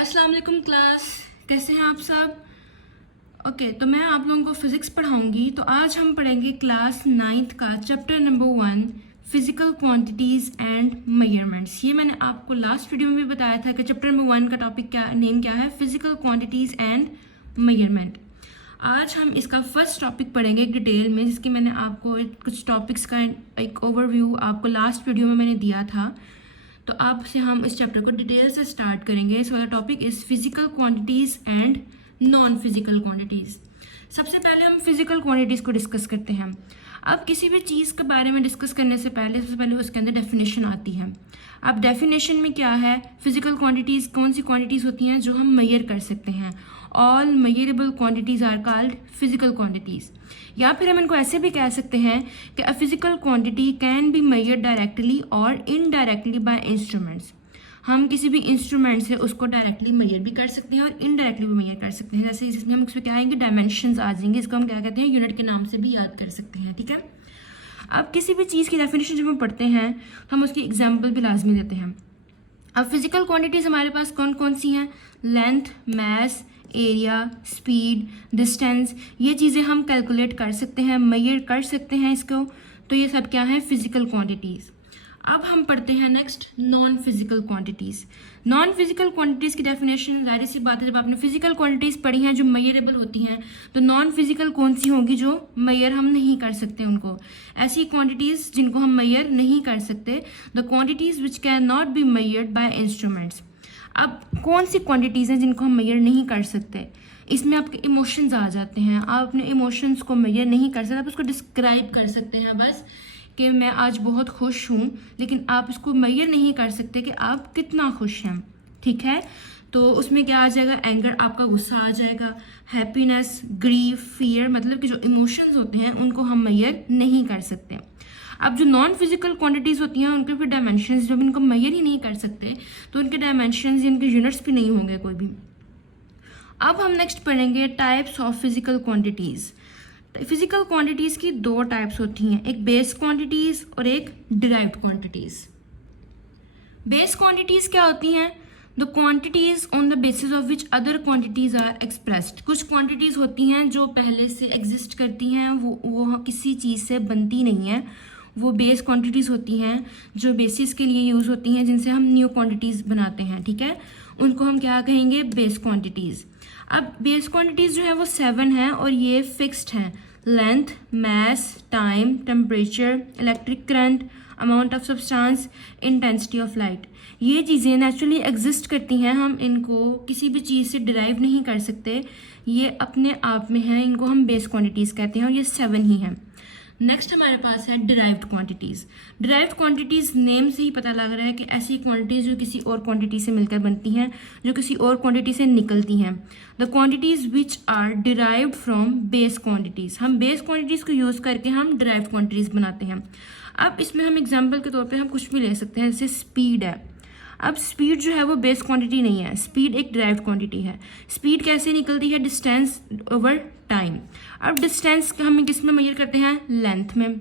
अस्सलाम वालेकुम क्लास, कैसे हैं आप सब? ओके, तो मैं आप लोगों को फिज़िक्स पढ़ाऊंगी। तो आज हम पढ़ेंगे क्लास 9th का chapter number 1 physical quantities and measurements. ये मैंने आपको लास्ट वीडियो में भी बताया था कि चैप्टर नंबर 1 का टॉपिक नेम क्या है, फिज़िकल क्वांटिटीज़ एंड मेजरमेंट। आज हम इसका फर्स्ट टॉपिक पढ़ेंगे एक डिटेल में, जिसकी मैंने आपको कुछ टॉपिक्स का एक ओवरव्यू आपको लास्ट वीडियो में मैंने दिया था। तो अब से हम इस चैप्टर को डिटेल से स्टार्ट करेंगे। So the topic is physical quantities and non physical quantities. सबसे पहले हम फिजिकल क्वांटिटीज़ को डिस्कस करते हैं। अब किसी भी चीज़ के बारे में डिस्कस करने से पहले सबसे पहले उसके अंदर डेफिनेशन आती है। अब डेफिनेशन में क्या है, फिजिकल क्वांटिटीज़ कौन सी क्वांटिटीज़ होती हैं जो हम मेजर कर सकते हैं। All measurable quantities are called physical quantities. या फिर हम इनको ऐसे भी कह सकते हैं कि a physical quantity can be measured directly और इनडायरेक्टली बाय इंस्ट्रूमेंट्स। हम किसी भी इंस्ट्रूमेंट से उसको डायरेक्टली मेजर भी कर सकते हैं और इनडायरेक्टली भी मेजर कर सकते हैं। जैसे इसमें हम उसमें क्या आएंगे, डायमेंशंस आ जाएंगे। इसको हम क्या कहते हैं, यूनिट के नाम से भी याद कर सकते हैं। ठीक है, अब किसी भी चीज़ की डेफिनेशन जब हम पढ़ते हैं तो हम उसकी एग्जाम्पल भी लाजमी देते हैं। अब फिजिकल क्वांटिटीज़ हमारे पास कौन कौन सी हैं, length, mass, area, speed, distance. ये चीज़ें हम कैलकुलेट कर सकते हैं, मेजर कर सकते हैं इसको। तो ये सब क्या है, फिजिकल क्वांटिटीज़। अब हम पढ़ते हैं next non physical quantities. Non physical quantities की डेफिनेशन जाहिर सी बात है, जब आपने फिजिकल क्वांटिटीज़ पढ़ी हैं जो मेजरेबल होती हैं, तो नॉन फिजिकल कौन सी होंगी जो मेजर हम नहीं कर सकते उनको। ऐसी क्वांटिटीज़ जिनको हम मेजर नहीं कर सकते, the quantities which can not be measured by instruments. अब कौन सी क्वांटिटीज़ हैं जिनको हम मेजर नहीं कर सकते, इसमें आपके इमोशंस आ जाते हैं। आप अपने इमोशंस को मेजर नहीं कर सकते, आप उसको डिस्क्राइब कर सकते हैं बस कि मैं आज बहुत खुश हूँ, लेकिन आप इसको मेजर नहीं कर सकते कि आप कितना खुश हैं। ठीक है, तो उसमें क्या आ जाएगा, एंगर, आपका गुस्सा आ जाएगा, हैप्पीनेस, ग्रीफ, फियर, मतलब कि जो इमोशंस होते हैं उनको हम मेजर नहीं कर सकते। अब जो नॉन फिजिकल क्वांटिटीज़ होती हैं उनके फिर डायमेंशंस, जब इनको मेजर ही नहीं कर सकते तो उनके डायमेंशंस, इनके यूनिट्स भी नहीं होंगे कोई भी। अब हम नेक्स्ट पढ़ेंगे types of physical quantities. Physical quantities की दो टाइप्स होती हैं, एक बेस क्वांटिटीज़ और एक डिराइव्ड क्वांटिटीज़। बेस क्वांटिटीज़ क्या होती हैं, the quantities on the basis of which other quantities are expressed. कुछ क्वांटिटीज़ होती हैं जो पहले से एग्जिस्ट करती हैं, वो किसी चीज़ से बनती नहीं है, वो बेस क्वांटिटीज़ होती हैं जो बेसिस के लिए यूज़ होती हैं, जिनसे हम न्यू क्वांटिटीज़ बनाते हैं। ठीक है, उनको हम क्या कहेंगे, बेस क्वांटिटीज़। अब बेस क्वांटिटीज़ जो है वो 7 हैं और ये फिक्स्ड हैं, length, mass, time, temperature, electric current, amount of substance, intensity of light. ये चीज़ें नेचुरली एग्जिस्ट करती हैं, हम इनको किसी भी चीज़ से डिराइव नहीं कर सकते, ये अपने आप में हैं, इनको हम बेस क्वांटिटीज़ कहते हैं और ये 7 ही हैं। नेक्स्ट हमारे पास है derived quantities. Derived quantities name से ही पता लग रहा है कि ऐसी क्वांटिटीज़ जो किसी और क्वांटिटी से मिलकर बनती हैं, जो किसी और क्वांटिटी से निकलती हैं। The quantities which are derived from base quantities. हम बेस क्वांटिटीज़ को यूज़ करके हम डिराइव्ड क्वांटिटीज़ बनाते हैं। अब इसमें हम एग्जाम्पल के तौर पर हम कुछ भी ले सकते हैं, जैसे स्पीड है। अब स्पीड जो है वो बेस क्वांटिटी नहीं है, स्पीड एक डिराइव्ड क्वांटिटी है। स्पीड कैसे निकलती है, डिस्टेंस ओवर टाइम। अब डिस्टेंस हम किस में मेजर करते हैं, लेंथ में।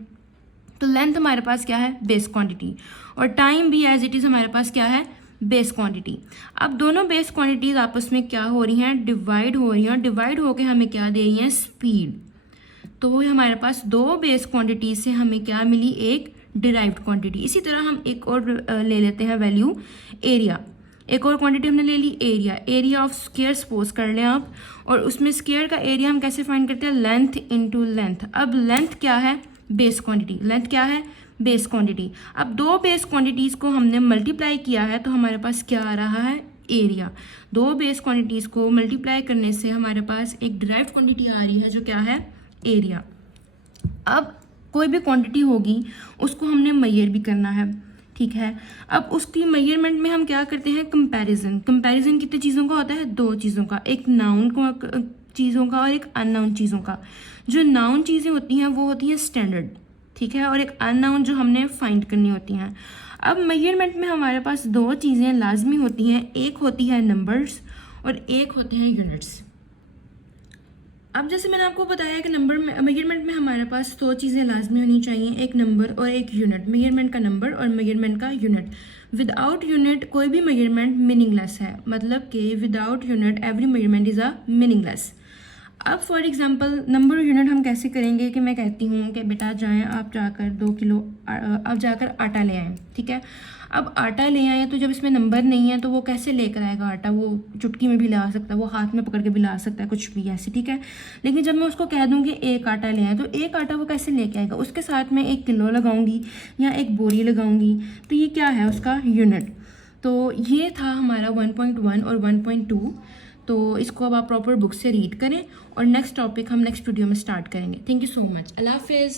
तो लेंथ हमारे पास क्या है, बेस क्वांटिटी, और टाइम भी एज इट इज़ हमारे पास क्या है, बेस क्वांटिटी। अब दोनों बेस क्वांटिटीज आपस में क्या हो रही हैं, डिवाइड हो रही हैं, डिवाइड होकर हमें क्या दे रही हैं, स्पीड। तो वो हमारे पास दो बेस क्वांटिटी से हमें क्या मिली, एक डिराइव्ड क्वांटिटी। इसी तरह हम एक और ले लेते हैं वैल्यू, एरिया। एक और क्वांटिटी हमने ले ली, area. Area of square suppose कर लें आप, और उसमें स्क्वायर का एरिया हम कैसे फाइंड करते हैं, लेंथ इनटू लेंथ। अब लेंथ क्या है, बेस क्वांटिटी। लेंथ क्या है, बेस क्वांटिटी। अब दो बेस क्वांटिटीज़ को हमने मल्टीप्लाई किया है तो हमारे पास क्या आ रहा है, एरिया। दो बेस क्वांटिटीज़ को मल्टीप्लाई करने से हमारे पास एक डिराइव्ड क्वांटिटी आ रही है जो क्या है, एरिया। अब कोई भी क्वांटिटी होगी उसको हमने मेजर भी करना है। ठीक है, अब उसकी मेजरमेंट में हम क्या करते हैं, कंपैरिजन। कंपैरिजन कितनी चीज़ों का होता है, दो चीज़ों का, एक नाउन चीज़ों का और एक अननाउन चीज़ों का। जो नाउन चीज़ें होती हैं वो होती हैं स्टैंडर्ड, ठीक है, और एक अननाउन जो हमने फाइंड करनी होती हैं। अब मेजरमेंट में हमारे पास दो चीज़ें लाजमी होती हैं, एक होती है नंबर्स और एक होते हैं यूनिट्स। अब जैसे मैंने आपको बताया कि नंबर में मेजरमेंट में हमारे पास दो चीज़ें लाजमी होनी चाहिए, एक नंबर और एक यूनिट। मेजरमेंट का नंबर और मेजरमेंट का यूनिट। विदाउट यूनिट कोई भी मेजरमेंट मीनिंगलेस है, मतलब कि without unit every measurement is a meaningless. अब फॉर एग्जांपल नंबर और यूनिट हम कैसे करेंगे कि मैं कहती हूँ कि बेटा जाएं आप जाकर 2 किलो आप जाकर आटा ले आएँ, ठीक है। अब आटा ले आए तो जब इसमें नंबर नहीं है तो वो कैसे लेकर आएगा आटा, वो चुटकी में भी ला सकता है, वो हाथ में पकड़ के भी ला सकता है, कुछ भी ऐसे, ठीक है। लेकिन जब मैं उसको कह दूँगी एक आटा ले आए तो एक आटा वो कैसे लेके आएगा, उसके साथ में 1 किलो लगाऊंगी या 1 बोरी लगाऊंगी, तो ये क्या है उसका यूनिट। तो ये था हमारा 1.1 और 1.2। तो इसको अब आप प्रॉपर बुक से रीड करें और नेक्स्ट टॉपिक हम नेक्स्ट वीडियो में स्टार्ट करेंगे। Thank you so much. अल्लाह हाफिज़।